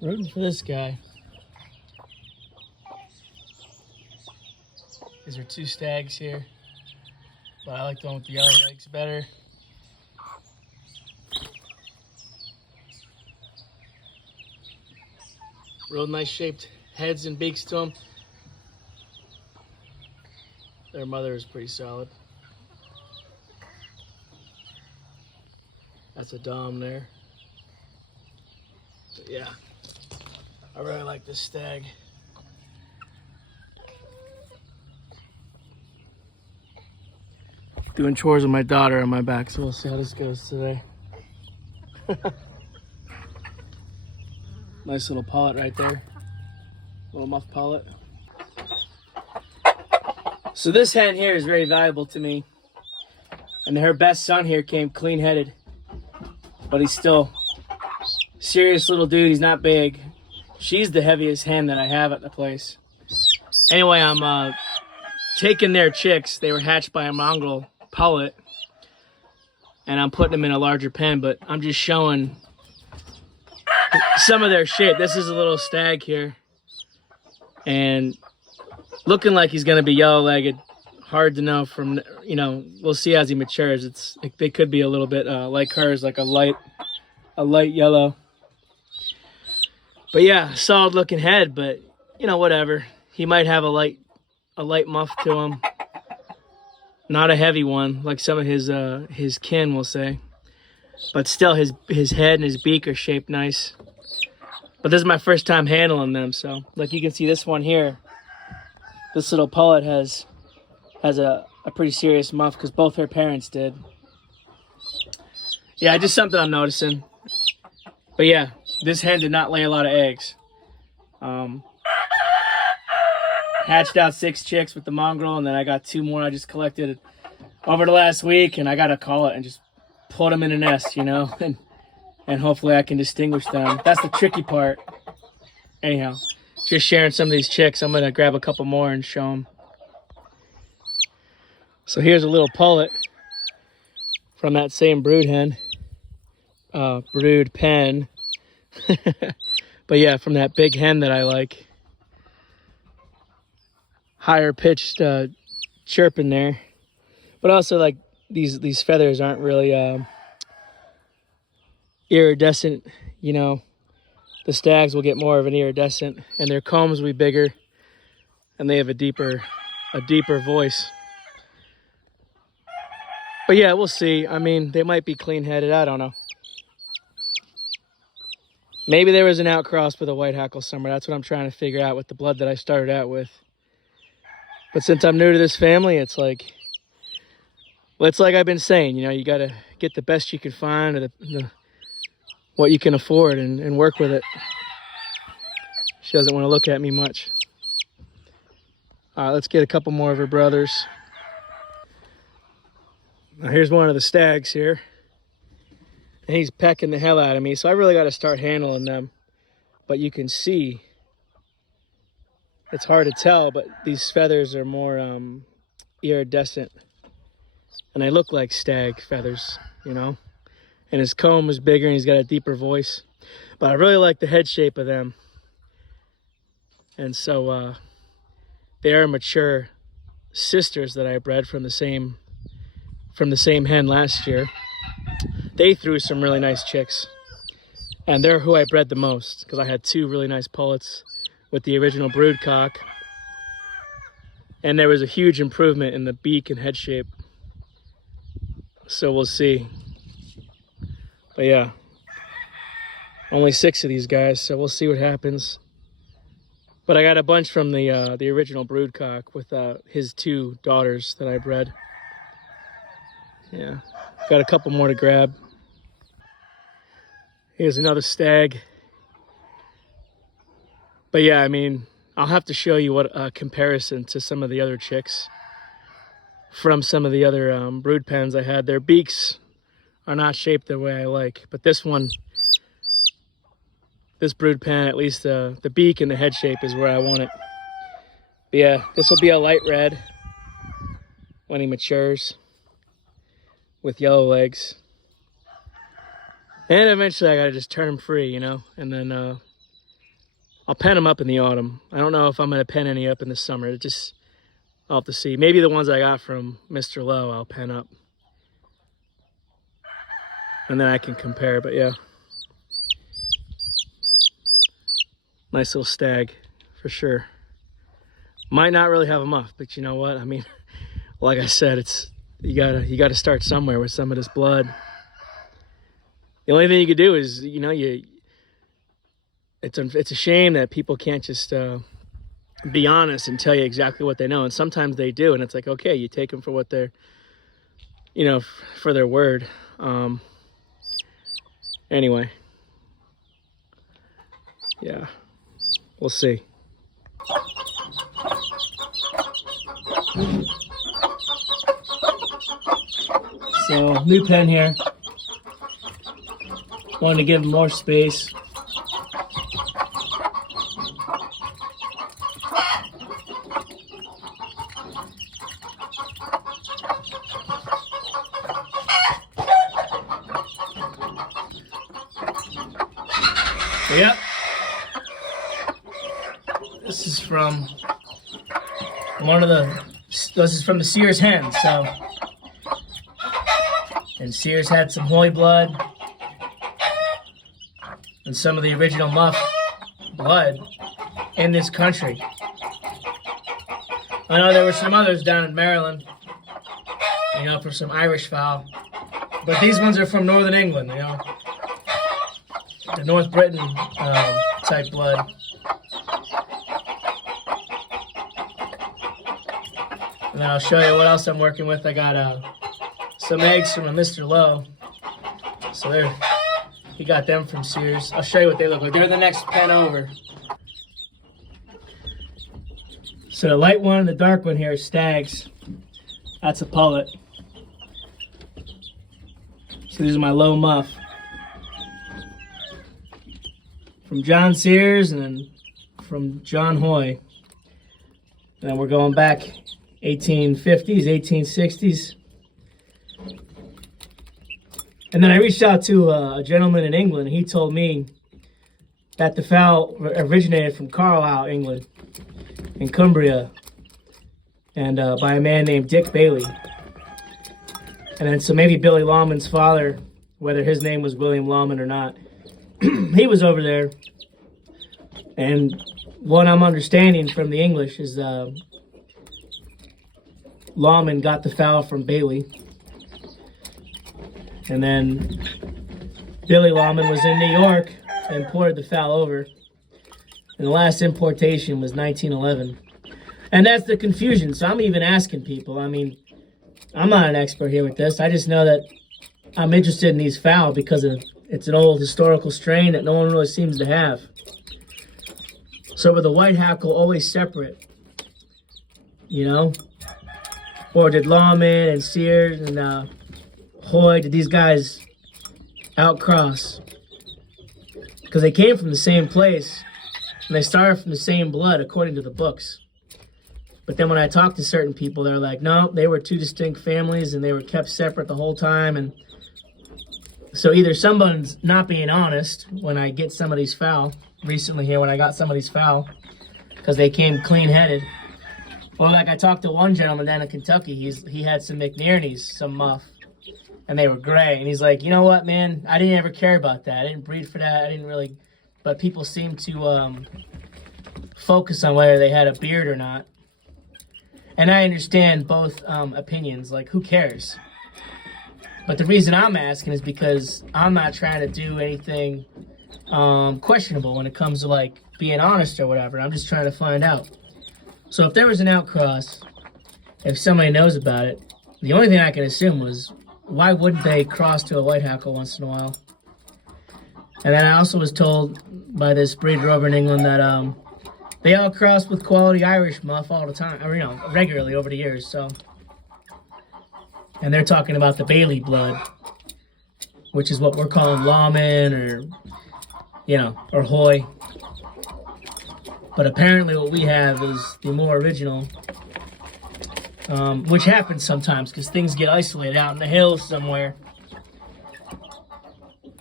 Rooting for this guy. These are two stags here, but I like the one with the yellow legs better. Real nice shaped heads and beaks to them. Their mother is pretty solid. That's a dom there. But yeah, I really like this stag. Doing chores with my daughter on my back, so we'll see how this goes today. Nice little pullet right there. Little muff pullet. So this hen here is very valuable to me. And her best son here came clean-headed. But he's still a serious little dude. He's not big. She's the heaviest hen that I have at the place. Anyway, I'm taking their chicks. They were hatched by a mongrel pullet. And I'm putting them in a larger pen, but I'm just showing some of their shape. This is a little stag here. And looking like he's going to be yellow-legged. Hard to know from, you know, we'll see as he matures. They could be a little bit like hers, like a light yellow. But yeah, solid looking head, but you know, whatever. He might have a light muff to him. Not a heavy one, like some of his kin will say. But still, his head and his beak are shaped nice. But this is my first time handling them, so like you can see this one here. This little pullet has a pretty serious muff because both her parents did. Yeah, just something I'm noticing. But yeah, this hen did not lay a lot of eggs. Hatched out 6 chicks with the mongrel, and then I got 2 more I just collected over the last week, and I got to call it and just put them in a nest, you know, and hopefully I can distinguish them. That's the tricky part. Anyhow, just sharing some of these chicks. I'm going to grab a couple more and show them. So here's a little pullet from that same brood hen, brood pen. But yeah, from that big hen that I like. Higher pitched chirping there. But also like these feathers aren't really iridescent, you know. The stags will get more of an iridescent and their combs will be bigger and they have a deeper voice. But yeah, we'll see. I mean, they might be clean-headed. I don't know. Maybe there was an outcross with a white hackle somewhere. That's what I'm trying to figure out with the blood that I started out with. But since I'm new to this family, it's like I've been saying, you know, you got to get the best you can find or what you can afford and work with it. She doesn't want to look at me much. All right, let's get a couple more of her brothers. Now here's one of the stags here. And he's pecking the hell out of me, so I really got to start handling them. But you can see, it's hard to tell, but these feathers are more iridescent. And they look like stag feathers, you know. And his comb is bigger and he's got a deeper voice. But I really like the head shape of them. And so they are mature sisters that I bred from the same hen last year. They threw some really nice chicks. And they're who I bred the most because I had 2 really nice pullets with the original brood cock. And there was a huge improvement in the beak and head shape. So we'll see. But yeah, only 6 of these guys, so we'll see what happens. But I got a bunch from the original brood cock with his 2 daughters that I bred. Yeah, got a couple more to grab. Here's another stag. But yeah, I mean, I'll have to show you what a comparison to some of the other chicks from some of the other brood pens I had. Their beaks are not shaped the way I like, but this one, this brood pen, at least the beak and the head shape is where I want it. But yeah, this will be a light red when he matures with yellow legs. And eventually I gotta just turn him free, you know, and then I'll pen them up in the autumn. I don't know if I'm going to pen any up in the summer. I'll have to see. Maybe the ones I got from Mr. Lowe I'll pen up. And then I can compare, but yeah. Nice little stag, for sure. Might not really have a muff, but you know what? I mean, like I said, you gotta start somewhere with some of this blood. The only thing you could do is, you know, it's a shame that people can't just be honest and tell you exactly what they know. And sometimes they do, and it's like, okay, you take them for what they're, you know, for their word. Anyway, yeah, we'll see. So, new pen here. Wanted to give him more space. So, yep. This is from this is from the Sears hen, so. And Sears had some Hoy blood and some of the original Muff blood in this country. I know there were some others down in Maryland, you know, for some Irish fowl. But these ones are from Northern England, you know. The North Britain type blood. And then I'll show you what else I'm working with. I got some eggs from a Mr. Lowe. So he got them from Sears. I'll show you what they look like. They're the next pen over. So the light one and the dark one here are stags. That's a pullet. So these are my Lowe Muff. From John Sears and then from John Hoy. And we're going back 1850s, 1860s. And then I reached out to a gentleman in England. He told me that the fowl originated from Carlisle, England, in Cumbria, and by a man named Dick Bailey. And then so maybe Billy Lawman's father, whether his name was William Lawman or not, he was over there. And what I'm understanding from the English is Lawman got the fowl from Bailey. And then Billy Lawman was in New York and imported the fowl over. And the last importation was 1911. And that's the confusion. So I'm even asking people. I mean, I'm not an expert here with this. I just know that I'm interested in these fowl because it's an old historical strain that no one really seems to have. So were the white hackle always separate? You know? Or did Lawman and Sears and Hoy, did these guys outcross? Because they came from the same place and they started from the same blood according to the books. But then when I talked to certain people, they're like, no, they were two distinct families and they were kept separate the whole time. And so either someone's not being honest when I get some of these fowl, recently here when I got some of these fowl, because they came clean-headed. Or like I talked to one gentleman down in Kentucky, he had some McNairneys, some Muff, and they were gray. And he's like, you know what, man, I didn't ever care about that. I didn't breed for that. I didn't really, but people seem to focus on whether they had a beard or not. And I understand both opinions, like who cares? But the reason I'm asking is because I'm not trying to do anything questionable when it comes to like being honest or whatever. I'm just trying to find out. So if there was an outcross, if somebody knows about it, the only thing I can assume was, why wouldn't they cross to a white hackle once in a while? And then I also was told by this breeder over in England that they all cross with quality Irish Muff all the time, or, you know, regularly over the years, so. And they're talking about the Bailey blood, which is what we're calling Lawman or, you know, or Hoy. But apparently what we have is the more original, which happens sometimes because things get isolated out in the hills somewhere.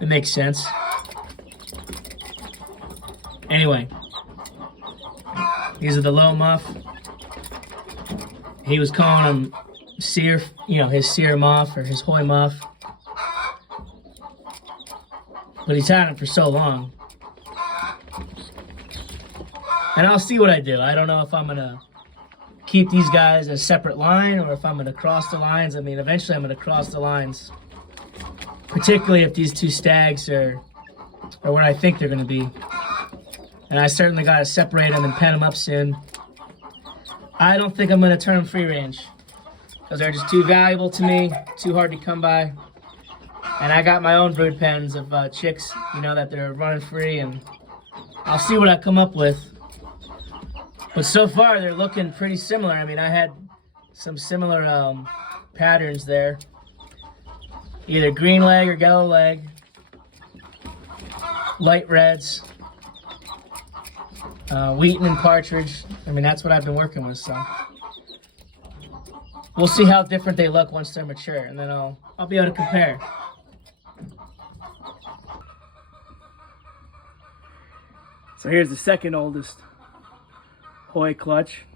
It makes sense. Anyway, These are the low muff. He was calling them seer, you know, his seer muff or his hoy muff. But he's had them for so long. And I'll see what I do. I don't know if I'm gonna keep these guys a separate line or if I'm gonna cross the lines. I mean, eventually I'm gonna cross the lines. Particularly if these two stags are what I think they're gonna be. And I certainly gotta separate them and pen them up soon. I don't think I'm gonna turn them free range because they're just too valuable to me, too hard to come by. And I got my own brood pens of chicks, you know, that they're running free, and I'll see what I come up with. But so far, they're looking pretty similar. I mean, I had some similar patterns there. Either green leg or yellow leg. Light reds. Wheaton and partridge. I mean, that's what I've been working with, so. We'll see how different they look once they're mature, and then I'll be able to compare. So here's the second oldest hoy clutch.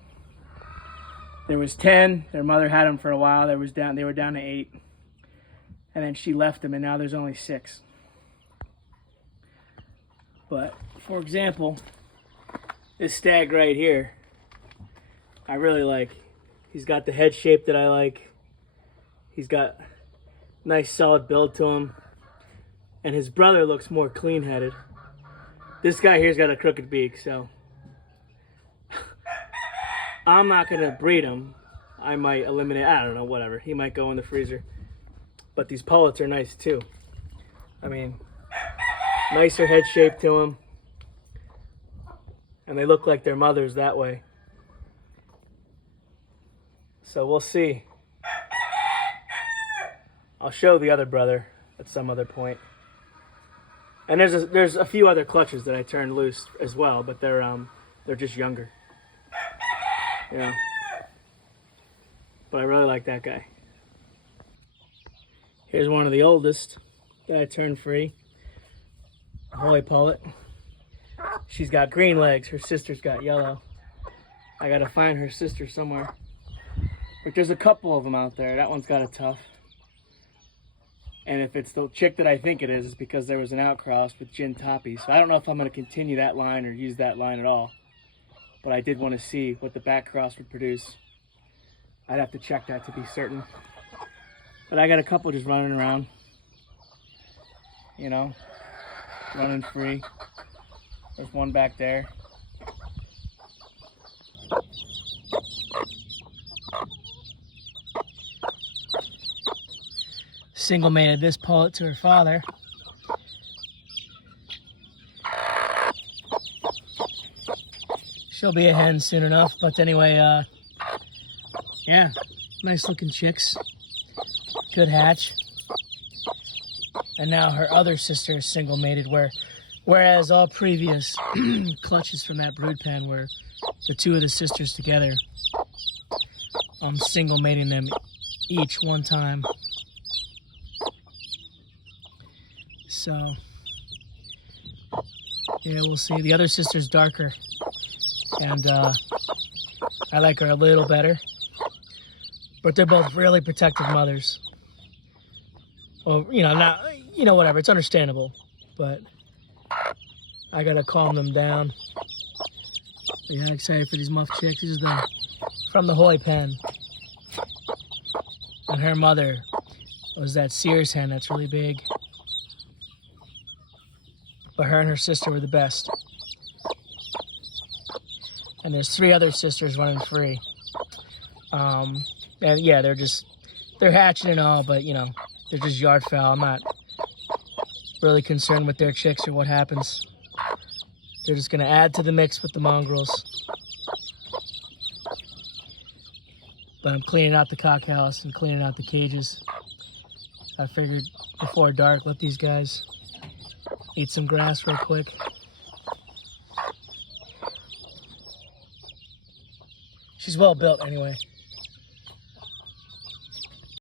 There was 10. Their mother had them for a while. They were down to 8. And then she left them, and now there's only 6. But for example, this stag right here, I really like. He's got the head shape that I like. He's got nice solid build to him. And his brother looks more clean-headed. This guy here's got a crooked beak, so I'm not gonna breed him. I might eliminate, I don't know, whatever. He might go in the freezer. But these pullets are nice too. I mean, nicer head shape to them. And they look like their mothers that way. So we'll see. I'll show the other brother at some other point. And there's a few other clutches that I turned loose as well, but they're just younger. Yeah. But I really like that guy. Here's one of the oldest that I turned free. A hoy pullet. She's got green legs. Her sister's got yellow. I gotta find her sister somewhere. But there's a couple of them out there. That one's got a tough. And if it's the chick that I think it is, it's because there was an outcross with Gin Toppy. So I don't know if I'm going to continue that line or use that line at all. But I did want to see what the back cross would produce. I'd have to check that to be certain. But I got a couple just running around. You know, running free. There's one back there. Single mated this pullet to her father. She'll be a hen soon enough, but anyway, yeah, nice looking chicks. Good hatch. And now her other sister is single mated, whereas all previous clutches from that brood pen were the two of the sisters together. I'm single mating them each one time. So, yeah, we'll see. The other sister's darker, and I like her a little better. But they're both really protective mothers. Well, you know, not, you know, whatever. It's understandable, but I gotta calm them down. But yeah, excited for these muff chicks. This is from the hoy pen, and her mother was that Sears hen that's really big. But her and her sister were the best. And there's 3 other sisters running free. And yeah, they're hatching and all, but you know, they're just yard fowl. I'm not really concerned with their chicks or what happens. They're just gonna add to the mix with the mongrels. But I'm cleaning out the cock house and cleaning out the cages. I figured before dark, let these guys eat some grass real quick. She's well built anyway.